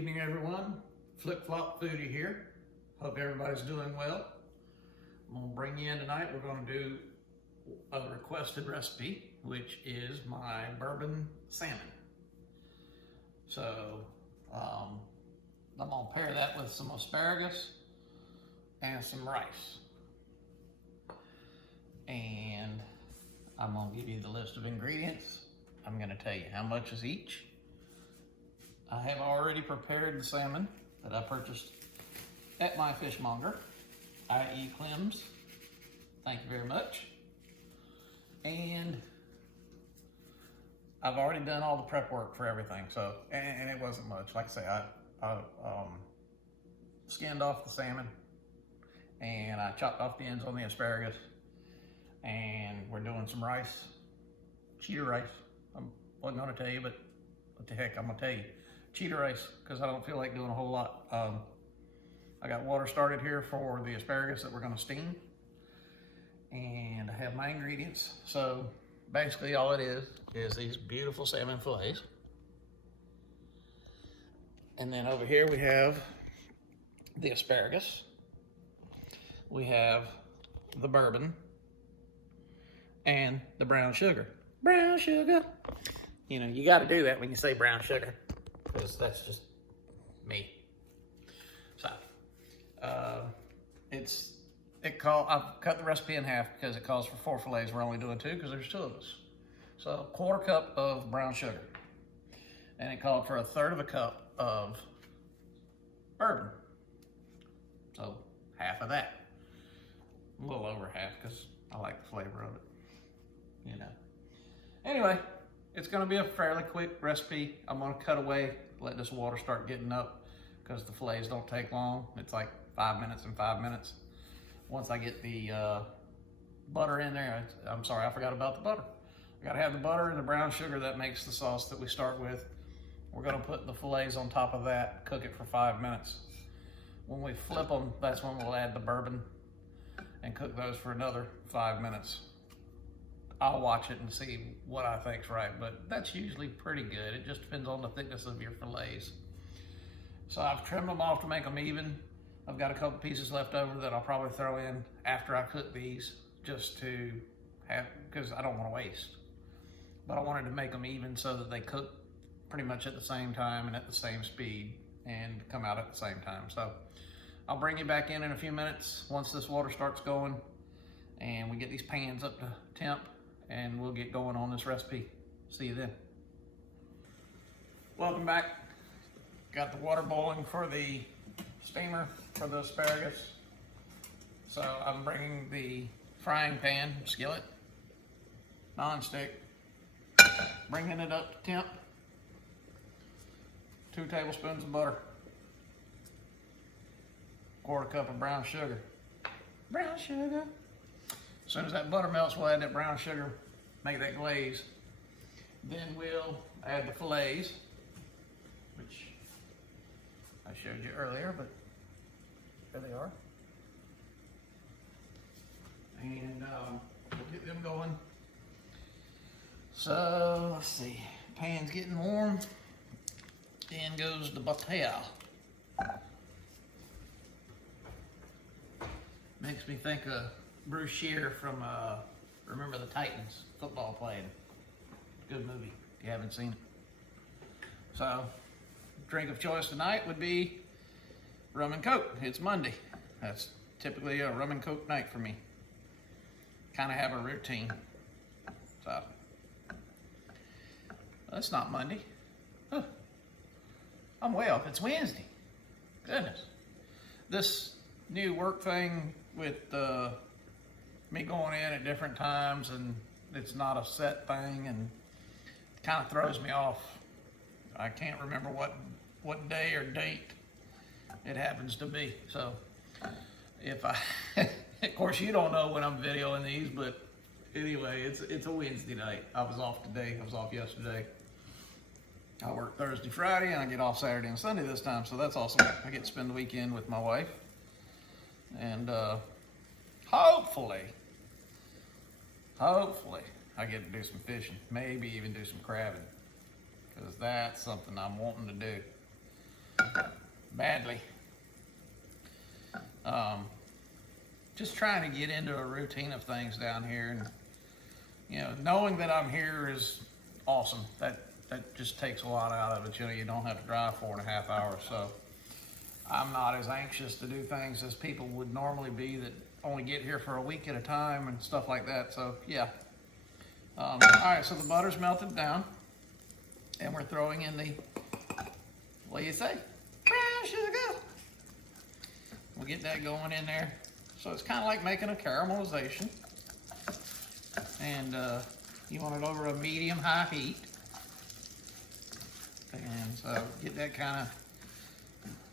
evening, everyone. Flip Flop Foodie here. Hope everybody's doing well. I'm gonna bring you in tonight. We're gonna do a requested recipe, which is my bourbon salmon. So I'm gonna pair that with some asparagus and some rice. And I'm gonna give you the list of ingredients. I'm gonna tell you how much is each. I have already prepared the salmon that I purchased at my fishmonger, i.e. Clem's. Thank you very much. And I've already done all the prep work for everything, so, and it wasn't much. Like I say, I skinned off the salmon and I chopped off the ends on the asparagus, and we're doing some rice, cheetah rice. I wasn't gonna tell you, but what the heck, I'm gonna tell you. Cheetah rice, because I don't feel like doing a whole lot. I got water started here for the asparagus that we're gonna steam. And I have my ingredients. So basically all it is these beautiful salmon fillets. And then over here we have the asparagus. We have the bourbon and the brown sugar. Brown sugar. You know, you gotta do that when you say brown sugar, because that's just me. So, I've cut the recipe in half because it calls for 4 fillets. We're only doing 2 because there's 2 of us. So, 1/4 cup of brown sugar. And it called for 1/3 cup of bourbon. So, half of that. A little over half because I like the flavor of it, you know. Anyway, it's gonna be a fairly quick recipe. I'm gonna cut away, let this water start getting up because the fillets don't take long. It's like 5 minutes and 5 minutes. Once I get the butter in there, I'm sorry, I forgot about the butter. I gotta have the butter and the brown sugar that makes the sauce that we start with. We're gonna put the fillets on top of that, cook it for 5 minutes. When we flip them, that's when we'll add the bourbon and cook those for another 5 minutes. I'll watch it and see what I think's right, but that's usually pretty good. It just depends on the thickness of your fillets. So I've trimmed them off to make them even. I've got a couple pieces left over that I'll probably throw in after I cook these, just to have, because I don't want to waste. But I wanted to make them even so that they cook pretty much at the same time and at the same speed and come out at the same time. So I'll bring you back in a few minutes once this water starts going and we get these pans up to temp, and we'll get going on this recipe. See you then. Welcome back. Got the water boiling for the steamer for the asparagus. So I'm bringing the frying pan, skillet, non-stick, bringing it up to temp. 2 tablespoons of butter. 1/4 cup of brown sugar. Brown sugar. As soon as that butter melts, we'll add that brown sugar, make that glaze. Then we'll add the fillets, which I showed you earlier, but there they are. And we'll get them going. So let's see, pan's getting warm. In goes the butter. Makes me think of Bruce Shear from Remember the Titans, football playing. Good movie if you haven't seen it. So, drink of choice tonight would be rum and coke. It's Monday. That's typically a rum and coke night for me. Kind of have a routine. So, that's not Monday. Huh. I'm way off. It's Wednesday. Goodness. This new work thing with me going in at different times, and it's not a set thing, and it kind of throws me off. I can't remember what day or date it happens to be. So if I, of course you don't know when I'm videoing these, but anyway, it's a Wednesday night. I was off today, I was off yesterday. I work Thursday, Friday, and I get off Saturday and Sunday this time, so that's awesome. I get to spend the weekend with my wife. And hopefully, I get to do some fishing, maybe even do some crabbing, because that's something I'm wanting to do. badly. Just trying to get into a routine of things down here, and you know, knowing that I'm here is awesome. That just takes a lot out of it. You know, you don't have to drive 4.5 hours, so I'm not as anxious to do things as people would normally be that only get here for a week at a time and stuff like that. So yeah. All right, so the butter's melted down, and we're throwing in the, what do you say? Brown sugar. We'll get that going in there. So it's kind of like making a caramelization. And you want it over a medium-high heat. And so get that kind of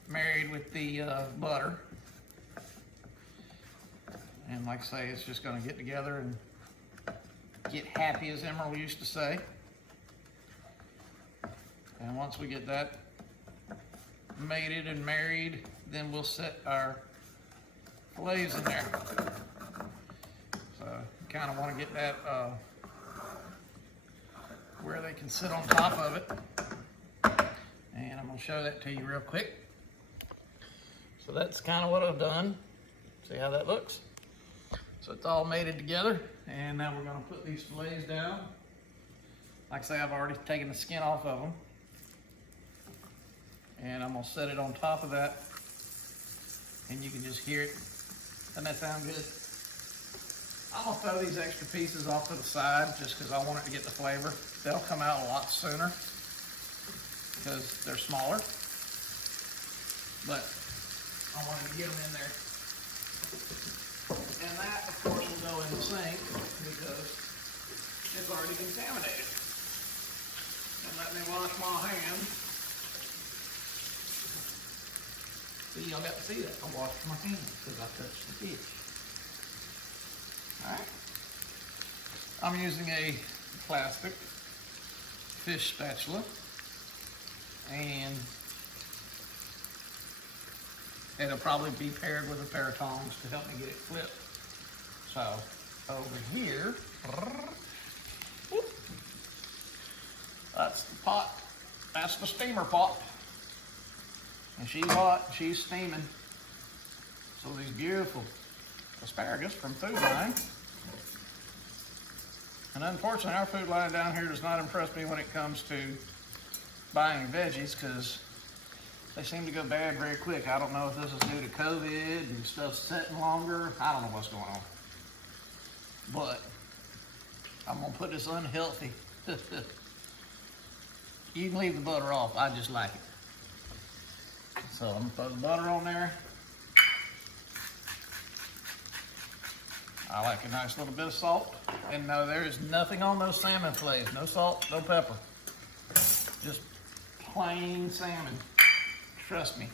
married with the butter. And like I say, it's just going to get together and get happy, as Emerald used to say. And once we get that mated and married, then we'll set our fillets in there. So you kind of want to get that where they can sit on top of it. And I'm going to show that to you real quick. So that's kind of what I've done. See how that looks? So it's all mated together, and now we're going to put these fillets down. Like I say, I've already taken the skin off of them. And I'm going to set it on top of that, and you can just hear it. Doesn't that sound good? I'm going to throw these extra pieces off to the side just because I want it to get the flavor. They'll come out a lot sooner because they're smaller. But I wanted to get them in there. And that, of course, will go in the sink because it's already contaminated. And let me wash my hands. See, y'all got to see that. I washed my hands because I touched the fish. Alright. I'm using a plastic fish spatula. And it'll probably be paired with a pair of tongs to help me get it flipped. So, over here, that's the pot. That's the steamer pot. And she's hot, she's steaming. So these beautiful asparagus from Food Line. And unfortunately, our Food Line down here does not impress me when it comes to buying veggies, because they seem to go bad very quick. I don't know if this is due to COVID and stuff setting longer. I don't know what's going on. But I'm gonna put this unhealthy. You can leave the butter off, I just like it. So I'm gonna put the butter on there. I like a nice little bit of salt. And no, there is nothing on those salmon fillets. No salt, no pepper. Just plain salmon. Trust me,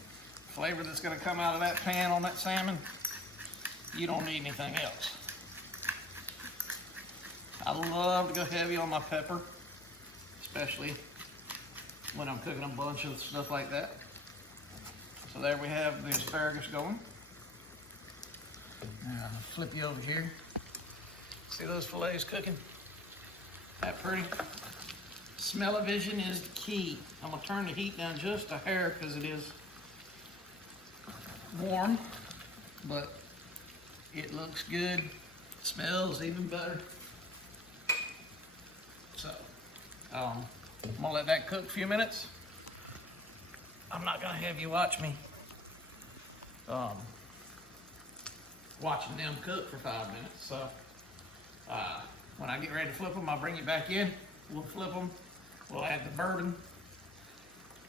flavor that's gonna come out of that pan on that salmon, you don't need anything else. I love to go heavy on my pepper, especially when I'm cooking a bunch of stuff like that. So there we have the asparagus going. Now I'll flip you over here. See those fillets cooking? That pretty? Smell-o-vision is the key. I'm gonna turn the heat down just a hair because it is warm, but it looks good. Smells even better. So, I'm gonna let that cook a few minutes. I'm not gonna have you watch me watching them cook for 5 minutes. So, when I get ready to flip them, I'll bring you back in. We'll flip them. We'll add the bourbon.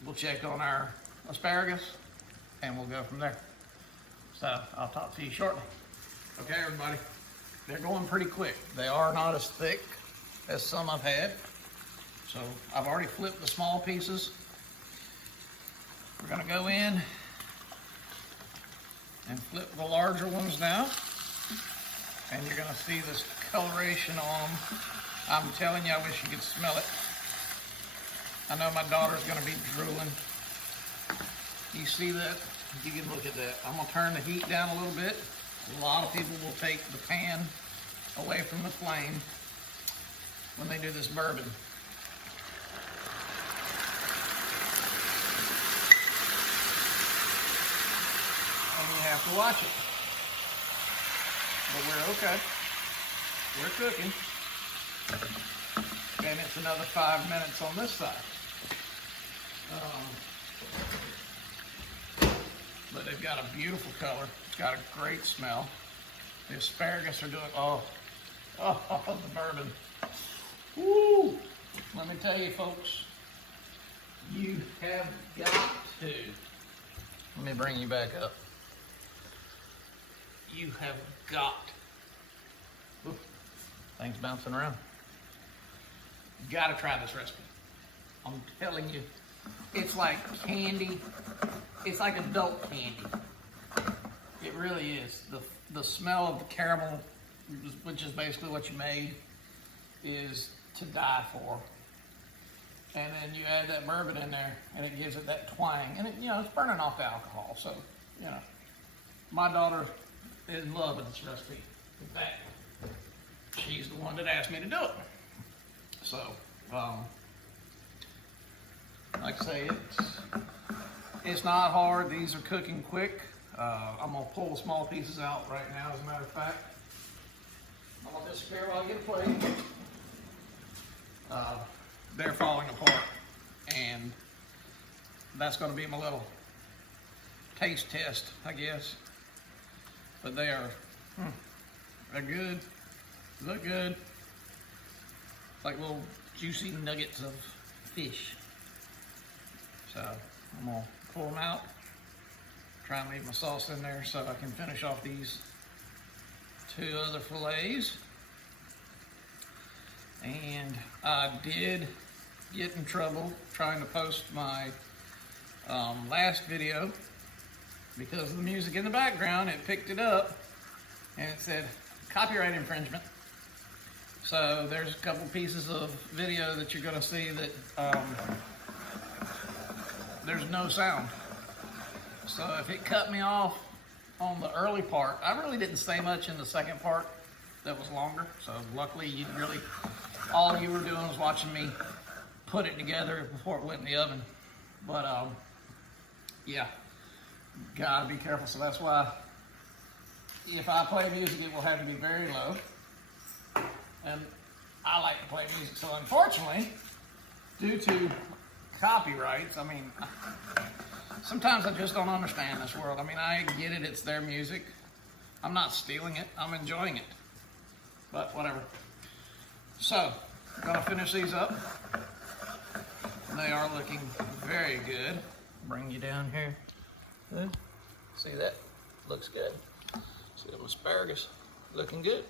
We'll check on our asparagus, and we'll go from there. So I'll talk to you shortly. Okay, everybody. They're going pretty quick. They are not as thick as some I've had. So I've already flipped the small pieces. We're gonna go in and flip the larger ones now. And you're gonna see this coloration on them. I'm telling you, I wish you could smell it. I know my daughter's gonna be drooling. You see that? You can look at that. I'm gonna turn the heat down a little bit. A lot of people will take the pan away from the flame when they do this bourbon. have to watch it. But we're okay. We're cooking. And it's another 5 minutes on this side. But they've got a beautiful color. It's got a great smell. The asparagus are doing, oh, the bourbon. Woo! Let me tell you, folks, you have got to. Let me bring you back up. You have got. Ooh, things bouncing around. You gotta try this recipe. I'm telling you, it's like candy. It's like adult candy. It really is. The smell of the caramel, which is basically what you made, is to die for. And then you add that bourbon in there, and it gives it that twang. And it, it's burning off the alcohol. So, my daughter is in love with this recipe. In fact, she's the one that asked me to do it. So, like I say, it's not hard. These are cooking quick. I'm gonna pull the small pieces out right now, as a matter of fact. I'm gonna disappear while I get a plate. They're falling apart, and that's gonna be my little taste test, I guess. But they're good, look good. It's like little juicy nuggets of fish. So I'm gonna pull them out, try and leave my sauce in there so I can finish off these 2 other fillets. And I did get in trouble trying to post my last video because of the music in the background. It picked it up and it said copyright infringement. So there's a couple pieces of video that you're gonna see that there's no sound. So if it cut me off on the early part, I really didn't say much in the second part that was longer. So luckily all you were doing was watching me put it together before it went in the oven. But yeah, gotta be careful. So that's why if I play music, it will have to be very low. And I like to play music. So unfortunately, due to copyrights, sometimes I just don't understand this world. I get it, it's their music. I'm not stealing it, I'm enjoying it. But whatever. So, I'm gonna finish these up. They are looking very good. Bring you down here. See that? Looks good. See them asparagus, looking good.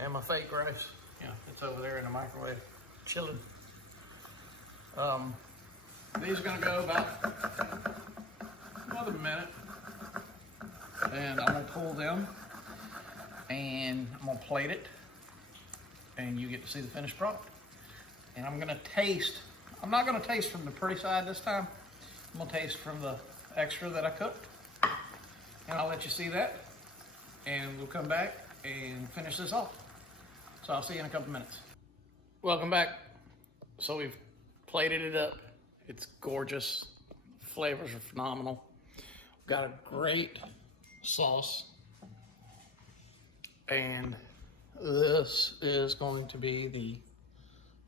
And my fake rice, it's over there in the microwave, chilling. These are gonna go about another minute, and I'm gonna pull them, and I'm gonna plate it, and you get to see the finished product. And I'm gonna taste. I'm not gonna taste from the pretty side this time. I'm gonna taste from the extra that I cooked, and I'll let you see that, and we'll come back and finish this off. So I'll see you in a couple minutes. Welcome back. So we've plated it up. It's gorgeous. Flavors are phenomenal. We've got a great sauce. And this is going to be the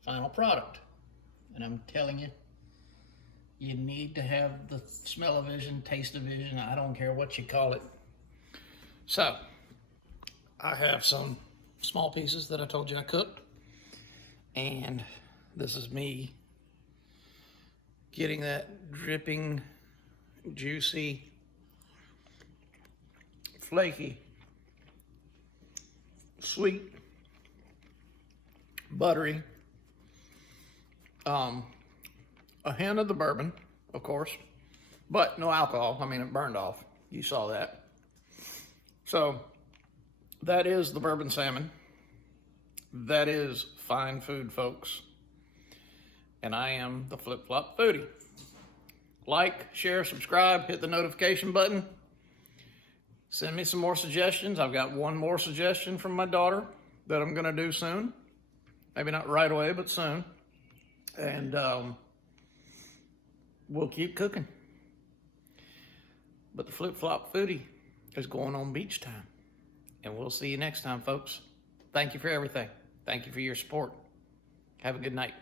final product. And I'm telling you, you need to have the smell-o-vision, taste-o-vision, I don't care what you call it. So, I have some small pieces that I told you I cooked. And this is me getting that dripping, juicy, flaky, sweet, buttery, a hint of the bourbon, of course, but no alcohol. It burned off. You saw that. So that is the bourbon salmon. That is fine food, folks. And I am the Flip Flop Foodie. Like, share, subscribe, hit the notification button. Send me some more suggestions. I've got one more suggestion from my daughter that I'm gonna do soon. Maybe not right away, but soon. And we'll keep cooking. But the Flip Flop Foodie is going on beach time. And we'll see you next time, folks. Thank you for everything. Thank you for your support. Have a good night.